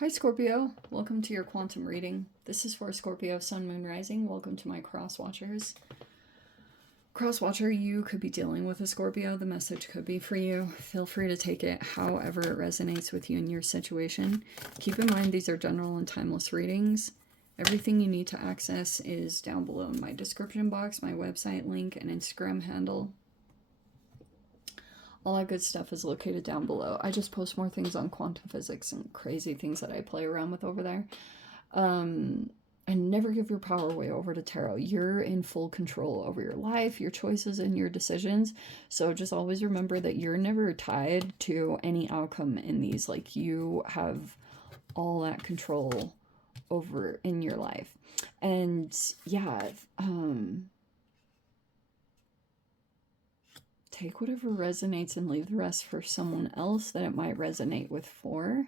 Hi Scorpio, welcome to your quantum reading. This is for Scorpio, Sun, Moon, Rising. Welcome to my cross watchers. Cross watcher, you could be dealing with a Scorpio. The message could be for you. Feel free to take it however it resonates with you in your situation. Keep in mind these are general and timeless readings. Everything you need to access is down below in my description box, my website link, and Instagram handle. All that good stuff is located down below. I just post more things on quantum physics and crazy things that I play around with over there. And never give your power away over to tarot. You're in full control over your life, your choices, and your decisions. So just always remember that you're never tied to any outcome in these. Like, you have all that control over in your life. And yeah, take whatever resonates and leave the rest for someone else that it might resonate with for.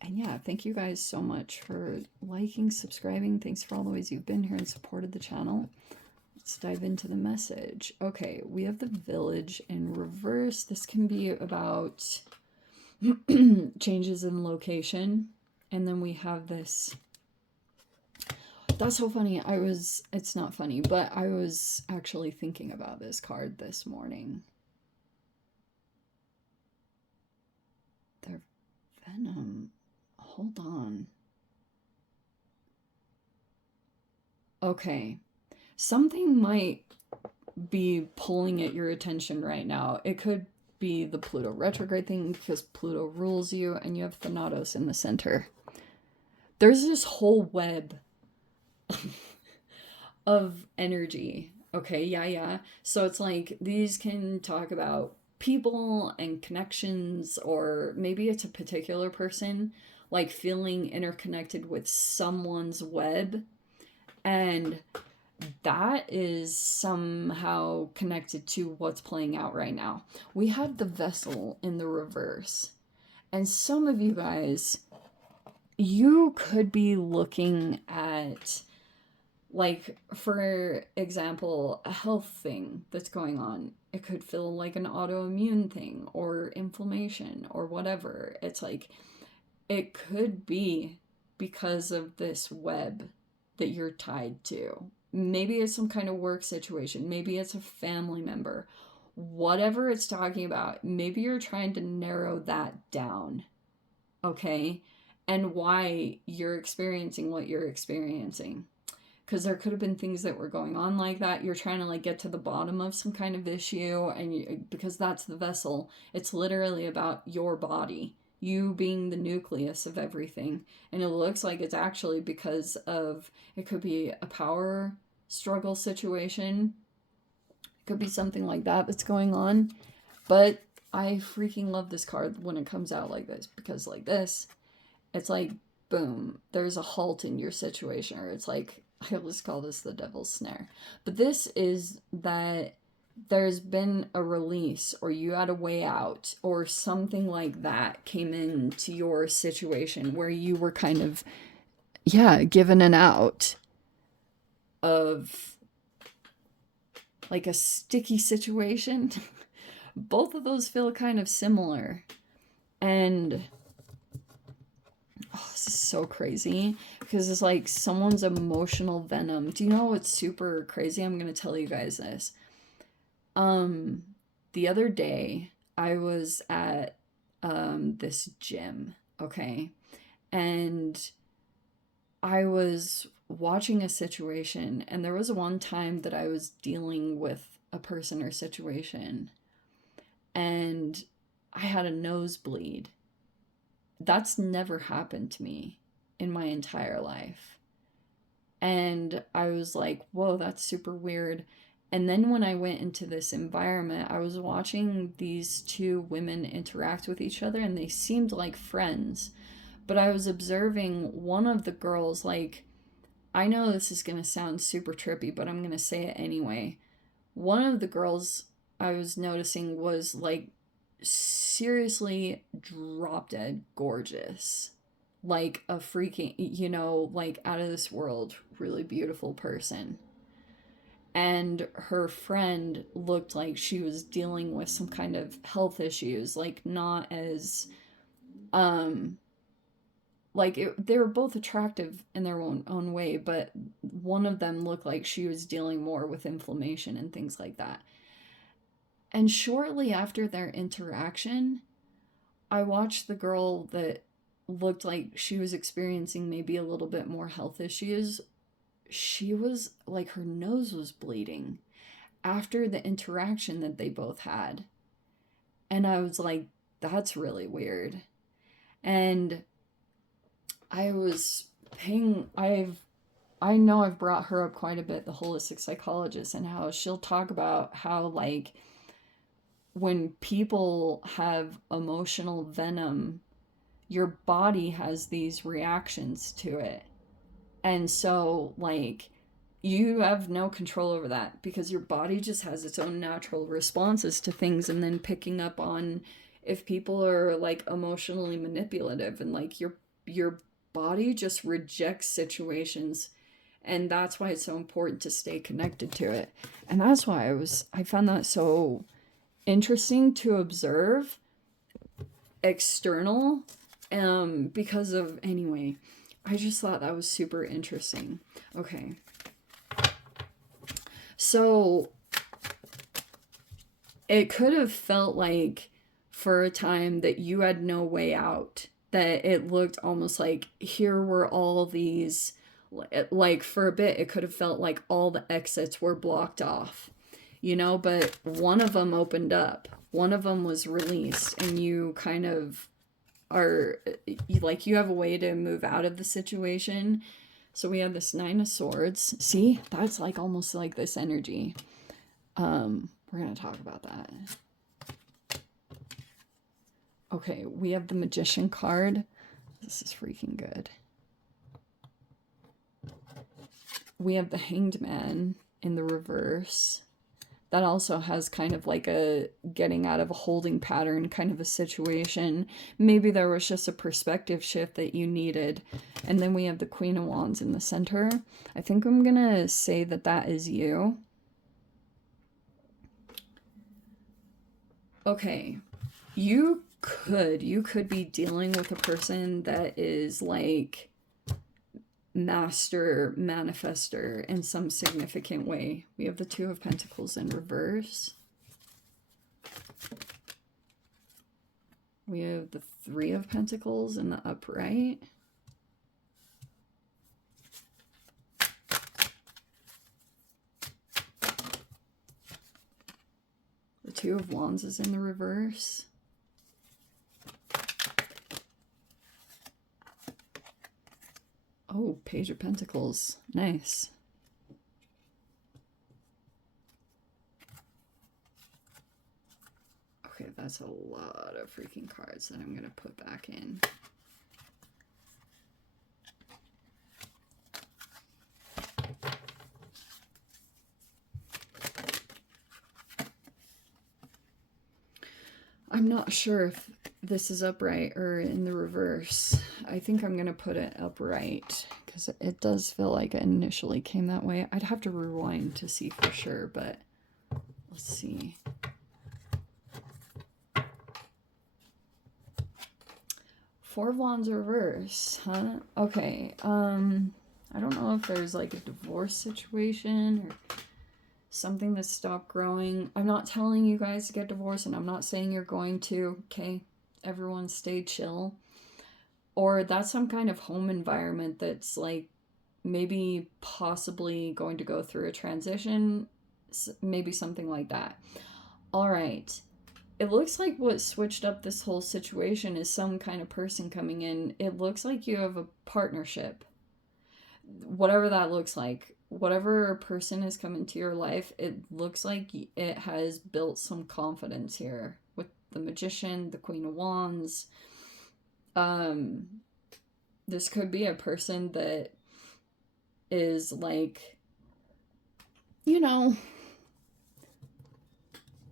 And yeah, thank you guys so much for liking, subscribing. Thanks for all the ways you've been here and supported the channel. Let's dive into the message. Okay, we have the Village in reverse. This can be about changes in location. And then we have this. That's so funny. It's not funny, but I was actually thinking about this card this morning. The Venom. Hold on. Okay. Something might be pulling at your attention right now. It could be the Pluto retrograde thing because Pluto rules you and you have Thanatos in the center. There's this whole web of energy. Okay, yeah. So it's like these can talk about people and connections, or maybe it's a particular person, like feeling interconnected with someone's web, and that is somehow connected to what's playing out right now. We have the Vessel in the reverse, and some of you guys, you could be looking at, like, for example, a health thing that's going on. It could feel like an autoimmune thing or inflammation or whatever. It's like, it could be because of this web that you're tied to. Maybe it's some kind of work situation. Maybe it's a family member. Whatever it's talking about, maybe you're trying to narrow that down. Okay? And why you're experiencing what you're experiencing. Because there could have been things that were going on like that. You're trying to like get to the bottom of some kind of issue, and because that's the Vessel, it's literally about your body, you being the nucleus of everything. And it looks like it's actually because of, it could be a power struggle situation. It could be something like that that's going on. But I freaking love this card when it comes out like this, because like this, it's like, boom, there's a halt in your situation, or it's like, I always call this the devil's snare. But this is that there's been a release, or you had a way out, or something like that came into your situation where you were kind of, given an out of like a sticky situation. Both of those feel kind of similar. And this is so crazy because it's like someone's emotional venom. Do you know what's super crazy? I'm going to tell you guys this. The other day I was at this gym, okay? And I was watching a situation, and there was one time that I was dealing with a person or situation, and I had a nosebleed. That's never happened to me in my entire life. And I was like, whoa, that's super weird. And then when I went into this environment, I was watching these two women interact with each other, and they seemed like friends. But I was observing one of the girls, like, I know this is going to sound super trippy, but I'm going to say it anyway. One of the girls I was noticing was like seriously drop dead gorgeous, like a freaking, like out of this world, really beautiful person. And her friend looked like she was dealing with some kind of health issues, like not as they were both attractive in their own way, but one of them looked like she was dealing more with inflammation and things like that. And shortly after their interaction, I watched the girl that looked like she was experiencing maybe a little bit more health issues. She was like, her nose was bleeding after the interaction that they both had. And I was like, that's really weird. And I was paying, I know I've brought her up quite a bit, the holistic psychologist, and how she'll talk about how, like, when people have emotional venom, your body has these reactions to it. And so, like, you have no control over that because your body just has its own natural responses to things, and then picking up on if people are like emotionally manipulative, and like your body just rejects situations. And that's why it's so important to stay connected to it. And that's why I found that so interesting to observe external, because of, anyway, I just thought that was super interesting. Okay. So it could have felt like for a time that you had no way out, that it looked almost like here were all these, like for a bit it could have felt like all the exits were blocked off, you know, but one of them opened up, one of them was released, and you kind of are like, you have a way to move out of the situation. So we have this Nine of Swords. See, that's like almost like this energy. We're gonna talk about that. Okay, we have the Magician card. This is freaking good. We have the Hanged Man in the reverse. That also has kind of like a getting out of a holding pattern kind of a situation. Maybe there was just a perspective shift that you needed. And then we have the Queen of Wands in the center. I think I'm gonna say that that is you. Okay, you could be dealing with a person that is like master manifester in some significant way. We have the Two of Pentacles in reverse. We have the Three of Pentacles in the upright. The Two of Wands is in the reverse. Oh, Page of Pentacles. Nice. Okay, that's a lot of freaking cards that I'm going to put back in. I'm not sure if this is upright or in the reverse. I think I'm going to put it upright because it does feel like it initially came that way. I'd have to rewind to see for sure, but let's see. Four of Wands reverse, huh? Okay, I don't know if there's like a divorce situation or something that stopped growing. I'm not telling you guys to get divorced, and I'm not saying you're going to, okay? Everyone stay chill. Or that's some kind of home environment that's like maybe possibly going to go through a transition, maybe something like that. All right. It looks like what switched up this whole situation is some kind of person coming in. It looks like you have a partnership. Whatever that looks like. Whatever person has come into your life, it looks like it has built some confidence here with the Magician, the Queen of Wands. This could be a person that is like, you know,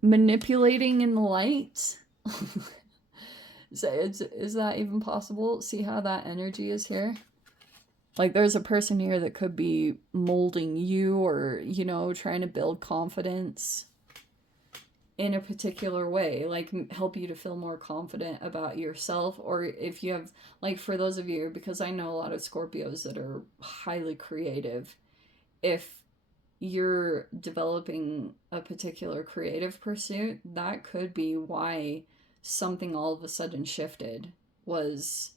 manipulating in the light. Is that even possible? See how that energy is here? Like, there's a person here that could be molding you or, you know, trying to build confidence. in a particular way, like help you to feel more confident about yourself. Or if you have, like, for those of you, because I know a lot of Scorpios that are highly creative, if you're developing a particular creative pursuit, that could be why something all of a sudden shifted, was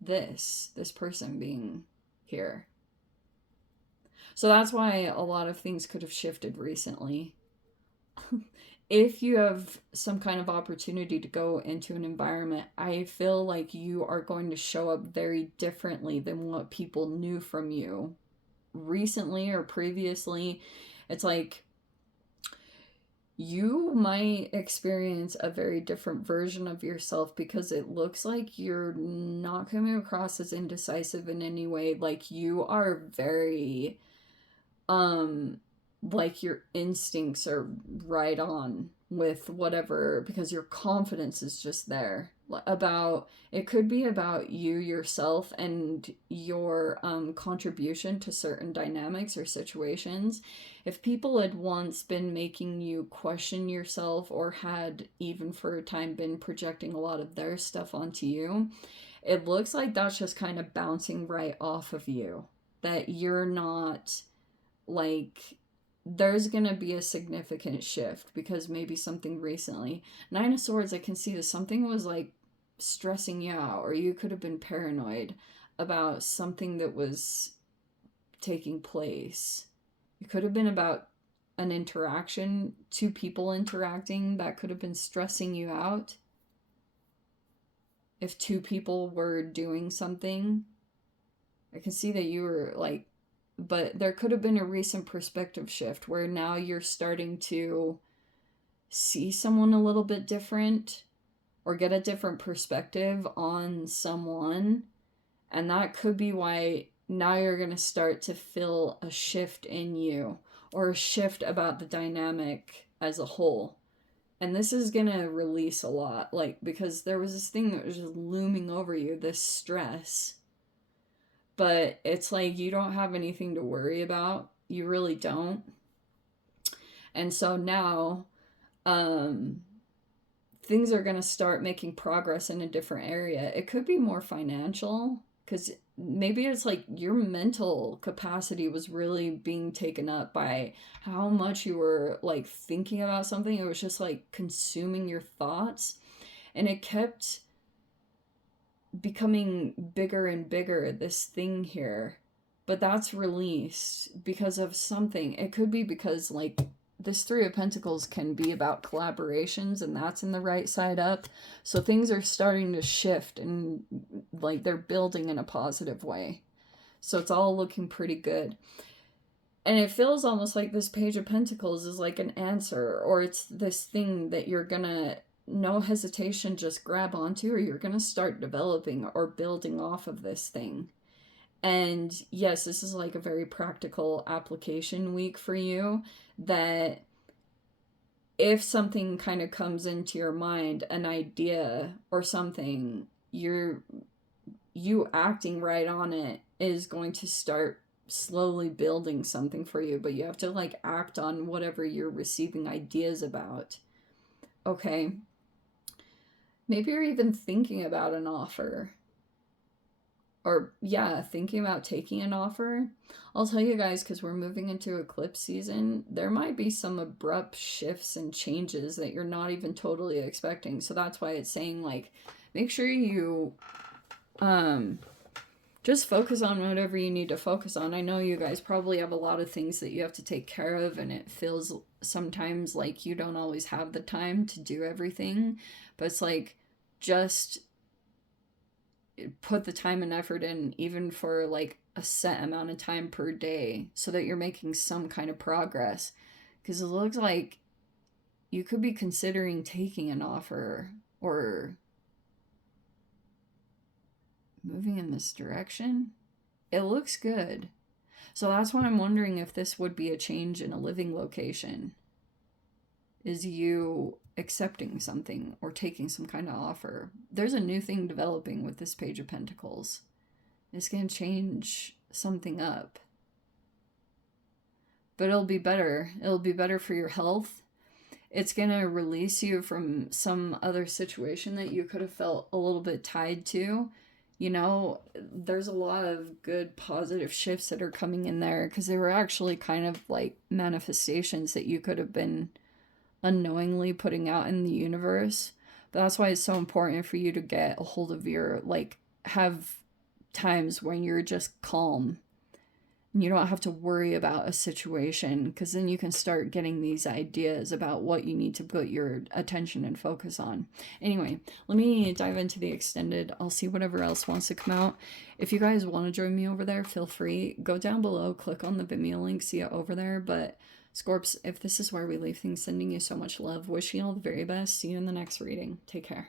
this person being here. So that's why a lot of things could have shifted recently. If you have some kind of opportunity to go into an environment, I feel like you are going to show up very differently than what people knew from you recently or previously. It's like you might experience a very different version of yourself, because it looks like you're not coming across as indecisive in any way. Like you are very like your instincts are right on with whatever, because your confidence is just there. About, it could be about you yourself and your contribution to certain dynamics or situations. If people had once been making you question yourself, or had even for a time been projecting a lot of their stuff onto you, it looks like that's just kind of bouncing right off of you. That you're not, like, there's gonna be a significant shift, because maybe something recently, Nine of Swords, I can see that something was like stressing you out, or you could have been paranoid about something that was taking place. It could have been about an interaction, two people interacting, that could have been stressing you out. If two people were doing something, I can see that you were like, but there could have been a recent perspective shift where now you're starting to see someone a little bit different, or get a different perspective on someone. And that could be why now you're going to start to feel a shift in you, or a shift about the dynamic as a whole. And this is going to release a lot, like, because there was this thing that was just looming over you, this stress. But it's like you don't have anything to worry about. You really don't. And so now, things are going to start making progress in a different area. It could be more financial, because maybe it's like your mental capacity was really being taken up by how much you were like thinking about something. It was just like consuming your thoughts, and it kept becoming bigger and bigger, this thing here. But that's released because of something. It could be because, like, this Three of Pentacles can be about collaborations, and that's in the right side up. So things are starting to shift, and like they're building in a positive way. So it's all looking pretty good. And it feels almost like this Page of Pentacles is like an answer, or it's this thing that you're gonna, no hesitation, just grab onto, or you're gonna start developing or building off of this thing. And yes, this is like a very practical application week for you, that if something kind of comes into your mind, an idea or something, you acting right on it is going to start slowly building something for you. But you have to like act on whatever you're receiving ideas about. Okay. Maybe you're even thinking about an offer. Or, yeah, thinking about taking an offer. I'll tell you guys, because we're moving into eclipse season, there might be some abrupt shifts and changes that you're not even totally expecting. So that's why it's saying, like, make sure you just focus on whatever you need to focus on. I know you guys probably have a lot of things that you have to take care of, and it feels sometimes like you don't always have the time to do everything. But it's like, just put the time and effort in, even for like a set amount of time per day, so that you're making some kind of progress. Because it looks like you could be considering taking an offer, or moving in this direction. It looks good. So that's why I'm wondering if this would be a change in a living location. Is you accepting something or taking some kind of offer. There's a new thing developing with this Page of Pentacles. It's going to change something up. But it'll be better. It'll be better for your health. It's gonna release you from some other situation that you could have felt a little bit tied to. You know, there's a lot of good positive shifts that are coming in there because they were actually kind of like manifestations that you could have been unknowingly putting out in the universe. But that's why it's so important for you to get a hold of your, like, have times when you're just calm. You don't have to worry about a situation because then you can start getting these ideas about what you need to put your attention and focus on. Anyway, let me dive into the extended. I'll see whatever else wants to come out. If you guys want to join me over there, feel free. Go down below, click on the Vimeo link, see it over there. But Scorps, if this is where we leave things, sending you so much love. Wishing you all the very best. See you in the next reading. Take care.